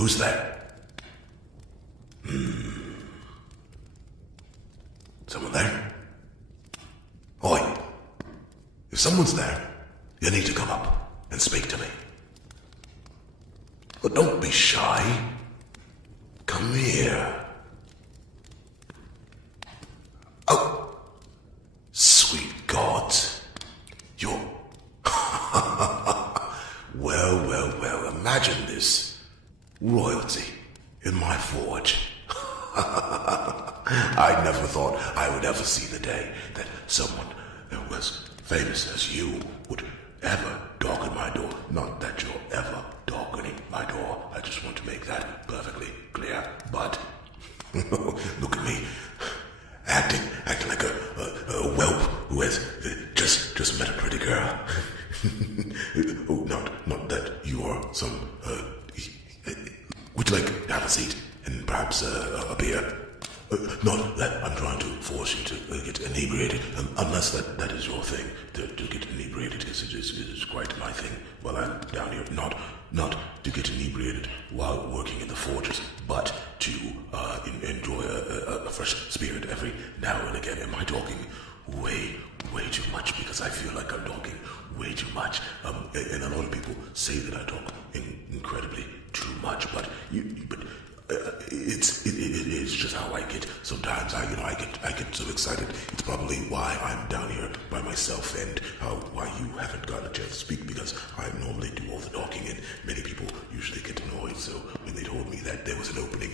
Who's there? Someone there? Oi! If someone's there, you need to come up and speak to me. But don't be shy. Come here. Oh, sweet gods. You're... well, imagine this. Royalty in my forge. I never thought I would ever see the day that someone as famous as you would ever darken my door. Not that you're ever darkening my door. I just want to make that perfectly clear. But look at me, acting like a whelp who has just met a pretty girl. Oh, not that you are some. Would you like to have a seat and perhaps a beer? Not that I'm trying to force you to get inebriated, unless that is your thing, to get inebriated, because it is quite my thing while I'm down here. Not to get inebriated while working in the forges, but to enjoy a fresh spirit every now and again. Am I talking way too much? Because I feel like I'm talking way too much. And a lot of people say that I talk incredibly too much, but it's just how I get. Sometimes I get so excited. It's probably why I'm down here by myself, and why you haven't gotten a chance to speak, because I normally do all the talking, and many people usually get annoyed. So when they told me that there was an opening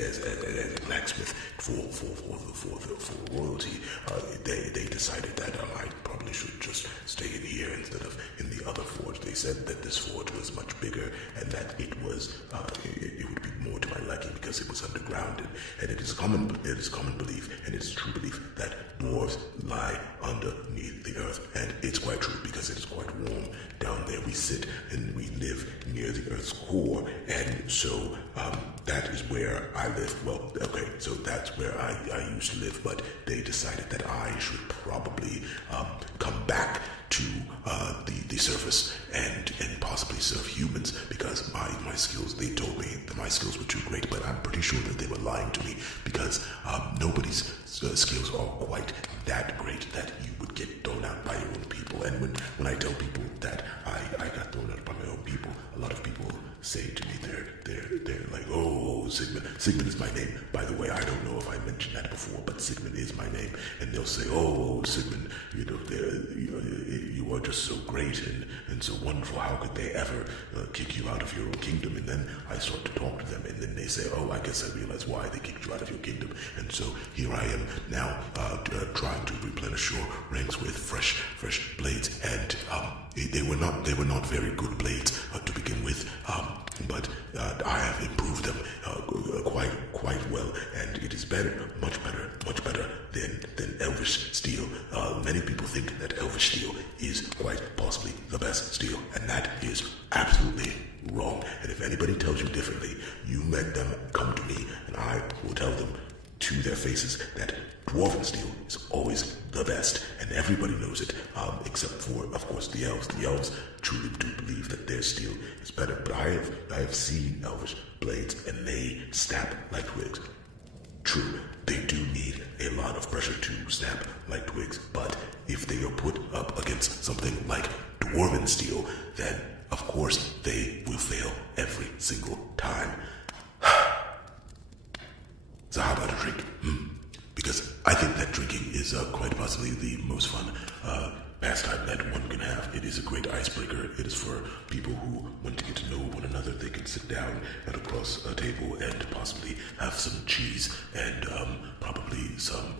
as a blacksmith for royalty, they decided that I probably should just stay in here instead of in the other forge. They said that this forge was much bigger, and that it was it would be more to my liking because it was underground, and it is common belief, and it's true belief, that dwarves lie underneath the earth, and it's quite true because it is quite warm down there. We sit and we live near the earth's core, and so that is where I live. Well, okay, so that's where I used to live, but they decided that I should probably come back to the surface and possibly serve humans, because my skills, they told me that my skills were too great, but I'm pretty sure that they were lying to me, because nobody's skills are quite that great that you would get thrown out by your own people. And when I tell people that I got thrown out by my own people, a lot of people say to me, they're like, oh, Sigmund is my name. By the way, I don't know if I mentioned that before, but Sigmund is my name. And they'll say, oh, Sigmund, you are just so great and so wonderful. How could they ever kick you out of your own kingdom? And then I start to talk to them, and then they say, oh, I guess I realize why they kicked you out of your kingdom. And so here I am now trying to replenish your ranks with fresh blades, and they were not very good blades to begin with, but I have improved them quite well, and it is much better than Elvish steel. Many people think that Elvish steel is quite possibly the best steel, and that is absolutely wrong. And if anybody tells you differently, you let them come to me, and I will tell them to their faces that Dwarven steel is always the best, and everybody knows it, except for, of course, the elves. The elves truly do believe that their steel is better, but I have seen Elvish blades, and they snap like twigs. True, they do need a lot of pressure to snap like twigs, but if they are put up against something like Dwarven steel, then, of course, they will fail every single time. So how about a drink? Because I think that drinking is quite possibly the most fun pastime that one can have. It is a great icebreaker. It is for people who want to get to know one another. They can sit down at across a table and possibly have some cheese and probably some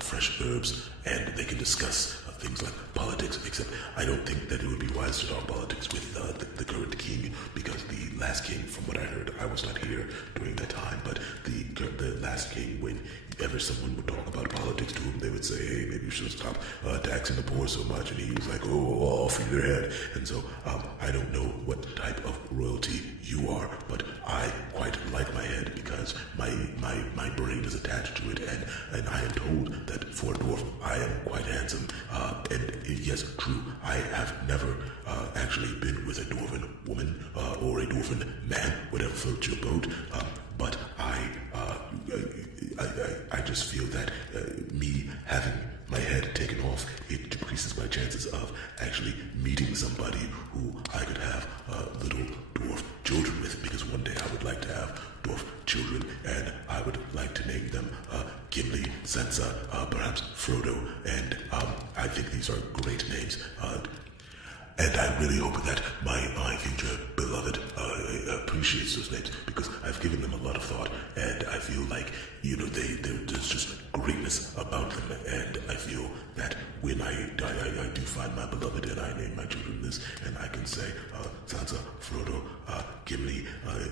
fresh herbs, and they can discuss things like politics, except I don't think that it would be wise to talk politics with the current king, because the last king, from what I heard, I was not here during that time, but the last king, when ever someone would talk about politics to him, they would say, hey, maybe you should stop taxing the poor so much. And he was like, oh, off in your head. And so I don't know what type of royalty you are, but I quite like my head because my brain is attached to it, and I am told that for a dwarf I am quite handsome. And yes, true, I have never actually been with a dwarven woman or a dwarven man, whatever floats your boat. But I just feel that me having my head taken off, it decreases my chances of actually meeting somebody who I could have little dwarf children with, because one day I would like to have dwarf children, and I would like to name them Gimli, Sansa, perhaps Frodo, and I think these are great names. And I really hope that my future beloved appreciates those names, because I've given them a lot of thought, and I feel like, there's just greatness about them, and I feel that when I do find my beloved and I name my children this, and I can say, Sansa, Frodo, Gimli,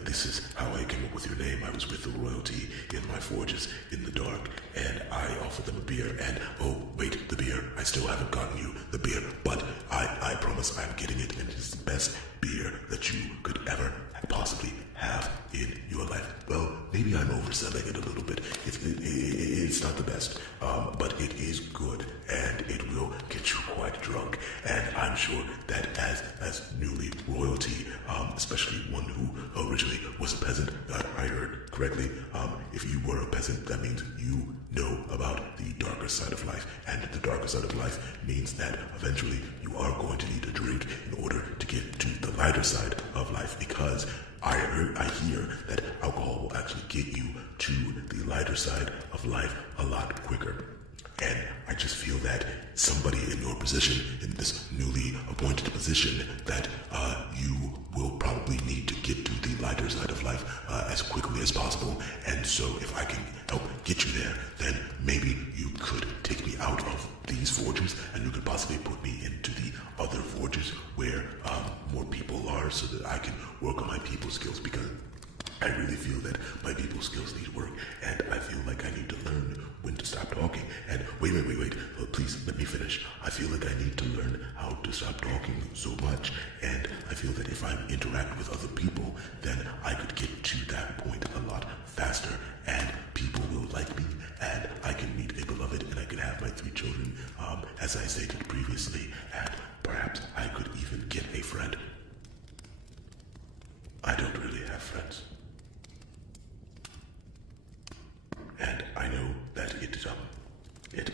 this is how I came up with your name. I was with the royalty in my forges in the dark, and I offered them a beer, and oh, wait, the beer, I still haven't gotten you the beer, but I promise I'm getting it, and it is the best beer that you could ever possibly have in your life. Well, maybe I'm overselling it a little bit. It's not the best, but it is good, and it will get you quite drunk. And I'm sure that as newly royalty, especially one who originally was a peasant, I heard correctly, if you were a peasant, that means you know about the darker side of life, and the darker side of life means that eventually you are going to need a drink in order to get to the lighter side of life, because I hear that alcohol will actually get you to the lighter side of life a lot quicker. And I just feel that somebody in your position, in this newly appointed position, that you will probably need to get to the lighter side of life as quickly as possible. And so if I can help get you there, then maybe you could take me out of these forges, and you could possibly put me into the other forges where more people are, so that I can work on my people skills, because I really feel that my people skills need work, and I feel like I need to learn when to stop talking. And wait, please let me finish. I feel like I need to learn how to stop talking so much, and I feel that if I interact with other people, then I could get to that point a lot faster, and people will like me, and I can meet a beloved, and I can have my 3 children, as I stated previously, and perhaps I could even get a friend. I don't really have friends. And I know that it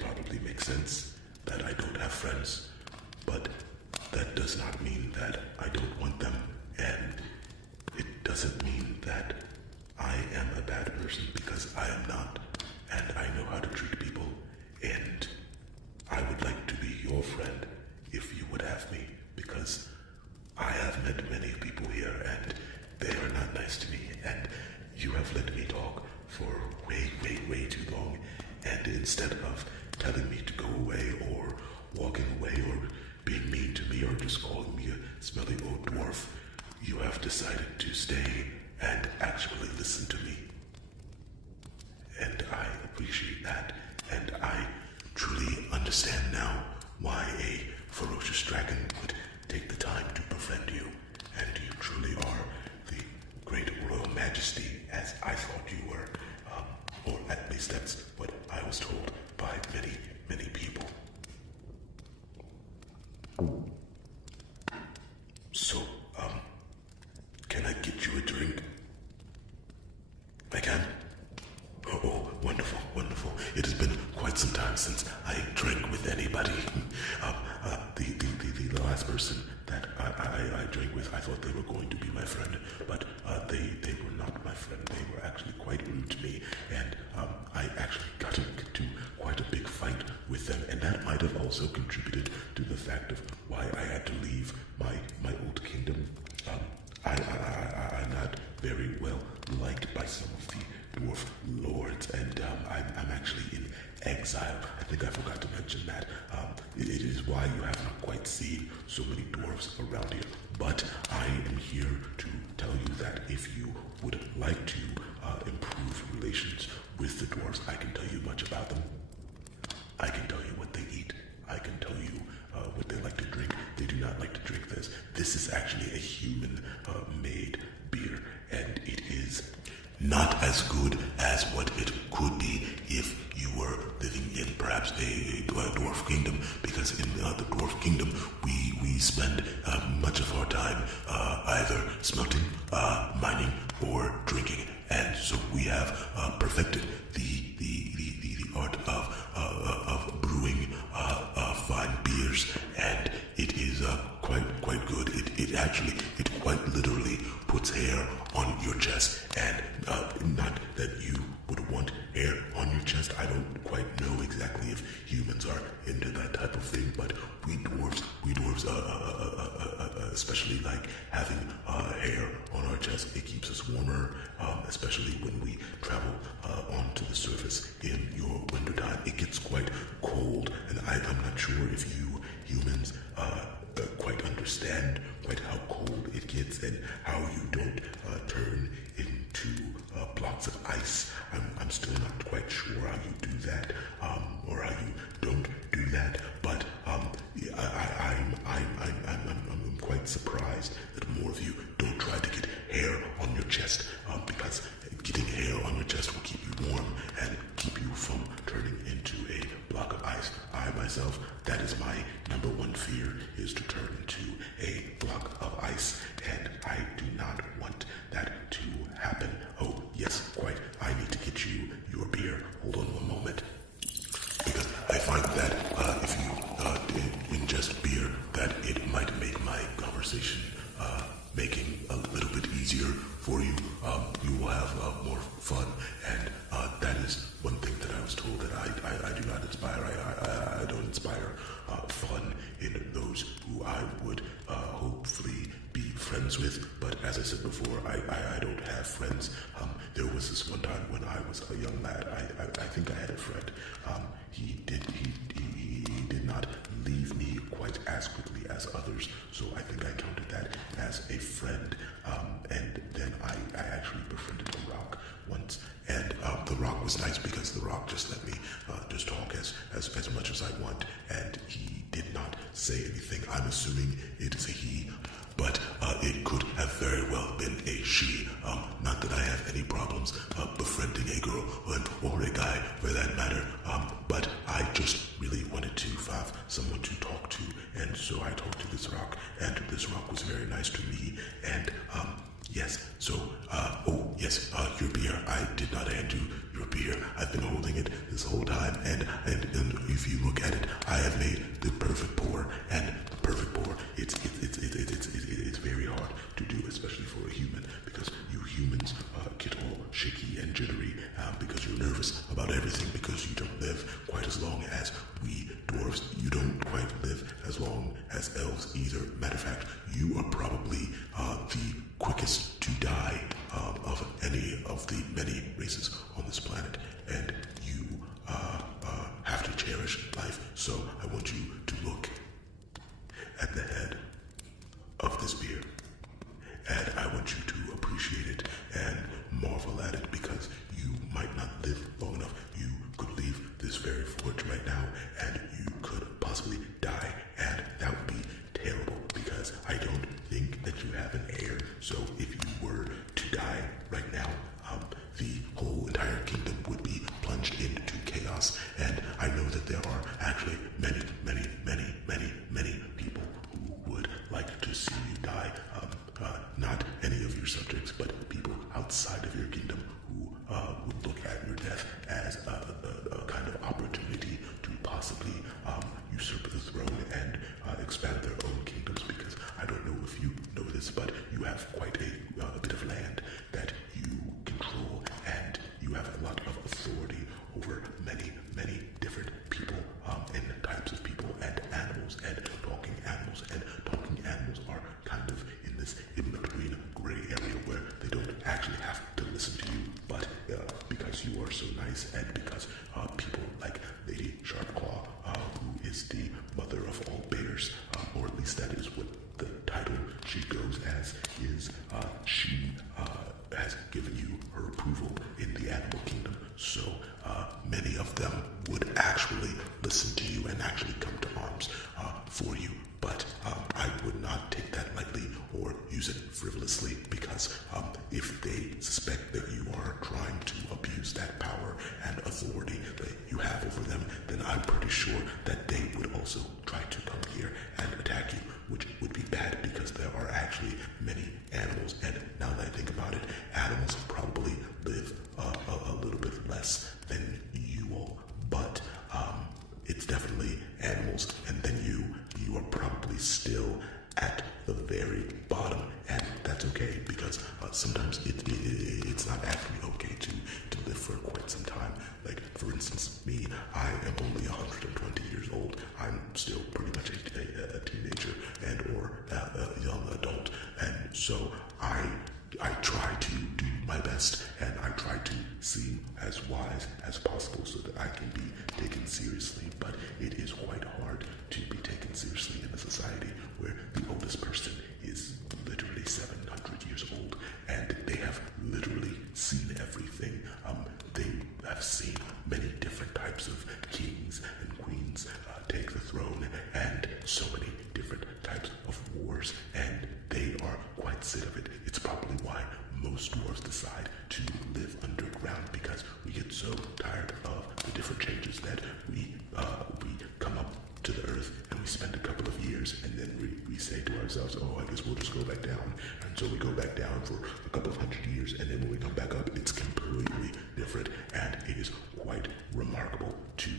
probably makes sense that I don't have friends, but that does not mean that I don't want them, and it doesn't mean that I am a bad person, because I am not, and I know how to treat people, and I would like to be your friend if you would have me, because I have met many people here, and they are not nice to me, and you have let me talk for way too long, and instead of telling me to go away or walking away or being mean to me or just calling me a smelly old dwarf, you have decided to stay and actually listen to me. And I appreciate that, and I truly understand now why a ferocious dragon would take the time to befriend you, and you truly are the great royal majesty as I thought you were, or at least that's what I was told by many people. So, can I get you a drink? I can? Oh, wonderful. It has been quite some time since I drank with anybody. The last person that I drank with, I thought they were going to be my friend, but they were not my friend. They were actually quite rude to me, and I actually got into quite a big fight with them, and that might have also contributed to the fact of why I had to leave my old kingdom. I'm not very well liked by some of the dwarf lords, and I'm actually in exile. I think I forgot to mention that. It is why you have not quite seen so many dwarves around here. But I am here to tell you that if you would like to improve relations with the dwarves. I can tell you much about them. I can tell you what they eat. I can tell you what they like to drink. They do not like to drink this. This is actually a human-made beer, and it is not as good as what it could be if you were living in perhaps a dwarf kingdom, because in the dwarf kingdom we spend much of our time either smelting, mining, or drinking, and so we have perfected the art of brewing fine beers, and it is quite good. It quite literally puts hair on your chest, and not that you would want hair on your chest. I don't quite know exactly if humans are into that type of thing, but we dwarves, especially like having hair on our chest. It keeps us warmer, especially when we travel onto the surface in your wintertime. It gets quite cold, and I'm not sure if you humans quite understand quite how cold it gets and how you don't turn into blocks of ice. I'm still not quite sure how you do that, or how you don't do that. But I'm quite surprised that more of you don't try to get hair on your chest, because getting hair on your chest will keep you warm and keep you from turning into a block of ice. I myself, that is my number one fear, is to turn into a block of ice, and I do not want that to happen. Oh, yes, quite. I need to get you your beer. Hold on one moment. Because I find that if you ingest beer, that it might make my conversation making a little bit easier for you. You will have more fun, and that is one thing that I was told that I do not inspire. I don't inspire fun in those who I would hopefully be friends with. But as I said before, I don't have friends. There was this one time when I was a young lad. I think I had a friend. He did not leave me quite as quickly as others, so I think I counted that as a friend. And then I actually befriended a rock once, and the rock was nice because the rock just let me just talk as much as I want, and he did not say anything. I'm assuming it is a he, but it could have very well been a she. Not that I have any problems befriending a girl or a guy for that matter, but I just really wanted to have someone to talk to, and so I talked to this rock, and this rock was very nice to me, and yes, so, your beer. I did not hand you your beer. I've been holding it this whole time, and if you look at it, I have made the perfect pour, and the perfect pour, it's very hard to do, especially for a human, because you humans get all shaky and jittery because you're nervous about everything, because you don't live quite as long as we dwarves. You don't quite live as long as elves either. Matter of fact, you are probably the quickest to die of any of the many races on this planet, and you have to cherish life. So I want you to look at the head of this beer, and I want you to appreciate it and marvel at it, because you might not live long enough. You could leave this very forge right now, and you could possibly die, and that would be terrible, because I don't think that you have an heir. So if you were to die right now, the whole entire kingdom would be plunged into chaos, and I know that there are actually many people who would like to see you die. Not any of your subjects, but people outside of your kingdom who would look at your death as a kind of opportunity to possibly usurp the throne and expand their own kingdoms, because I don't know if you know this, but you have quite a bit of land that you control, and you have a lot of authority over many different people and types of people and animals and talking animals, and talking animals are kind of in this in-between gray area where they don't actually have to listen to you, but because you are so nice, and because people like Lady Sharpclaw, who is the mother of all bears, or at least that is what the title she goes as, is she would actually listen to you and actually come to arms for you. But I would not take that lightly or use it frivolously, because if they suspect that you are trying to abuse that power and authority that you have over them, then I'm pretty sure that they would also try to come here and attack you, which would be bad because there are actually many animals. And now that I think about it, animals probably live a little bit less than you all, but it's definitely animals, and then you are probably still at the very bottom, and that's okay, because sometimes it's not actually okay to live for quite some time. Like, for instance, me, I am only 120 years old. I'm still pretty much a teenager and or a young adult, and so I try to do my best, and I try to seem as wise as possible so that I can be taken seriously. But it is quite hard to be taken seriously in a society where the oldest person is literally 700 years old, and they have literally seen everything. They have seen many different types of kings and queens take the throne, and so many different types of wars, and they are quite sick of it. It's probably why most dwarves decide to live underground, because we get so tired of the different changes that we come up to the earth, and we spend a couple of years, and then we say to ourselves, oh, I guess we'll just go back down. And so we go back down for a couple of hundred years, and then when we come back up, it's completely different, and it is quite remarkable to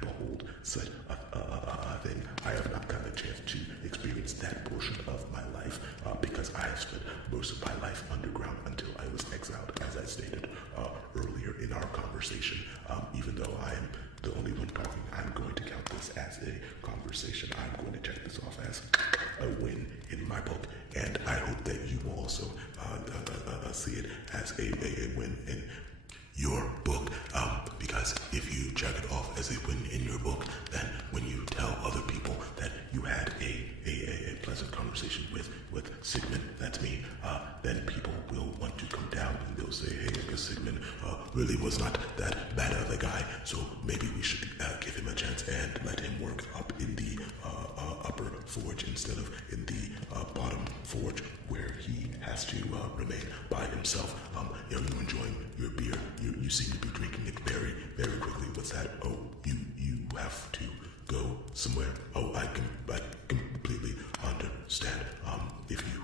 behold such a thing. I have not gotten a chance to experience that portion of my life because I have spent most of my life underground until I was exiled, as I stated earlier in our conversation. Even though I am the only one talking, I'm going to count this as a conversation. I'm going to check this off as a win in my book, and I hope that you will also see it as a win in your book, because if you check it off as a win in your book, then when you tell other people that you had a pleasant conversation with Sigmund, that's me, then people will want to come down and they'll say, hey, I guess Sigmund really was not that bad of a guy, so maybe we should give him a chance and let him work up in the upper forge instead of in the bottom forge where he has to remain by himself. You enjoying your beer? You seem to be drinking it very, very quickly. What's that? Oh, you have to go somewhere. Oh, I completely understand. If you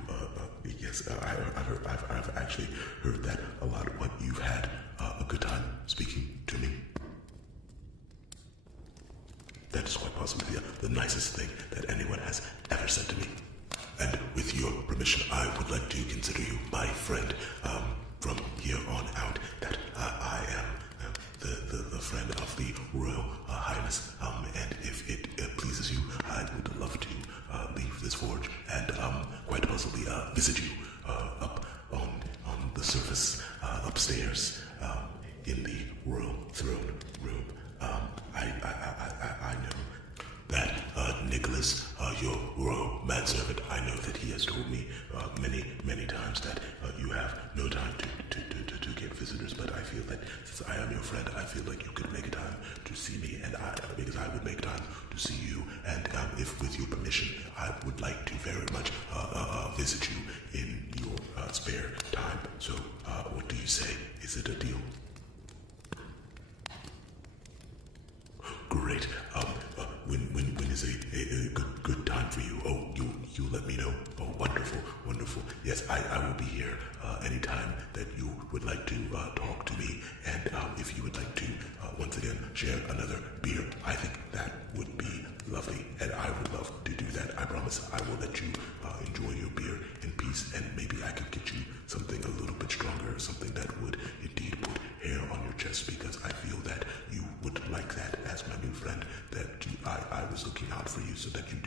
yes, I've actually heard that a lot. What, you've had a good time speaking to me? That is quite possibly the nicest thing that anyone has ever said to me. And with your permission, I would like to consider you my friend from here on out. That I am the friend of the Royal Highness. And if it pleases you, I would love to leave this forge and quite possibly visit you up on the surface upstairs in the Royal Throne Room. I know that Nicholas, your royal manservant, I know that he has told me many times that you have no time to get visitors, but I feel that since I am your friend, I feel like you could make time to see me, and because I would make time to see you, and if with your permission, I would like to very much visit you in your spare time. So what do you say? Is it a deal? Great. When is a good time for you? Oh, you let me know. Oh, wonderful. Yes, I will be here anytime that you would like to talk to me, and if you would like to once again share another beer, I think that would be lovely, and I would love to do that. I promise I will let you enjoy your beer in peace, and maybe I could get you something a little bit stronger, something that would indeed put hair on your chest, because I feel that you would like that as my new friend, that I was looking out for you so that you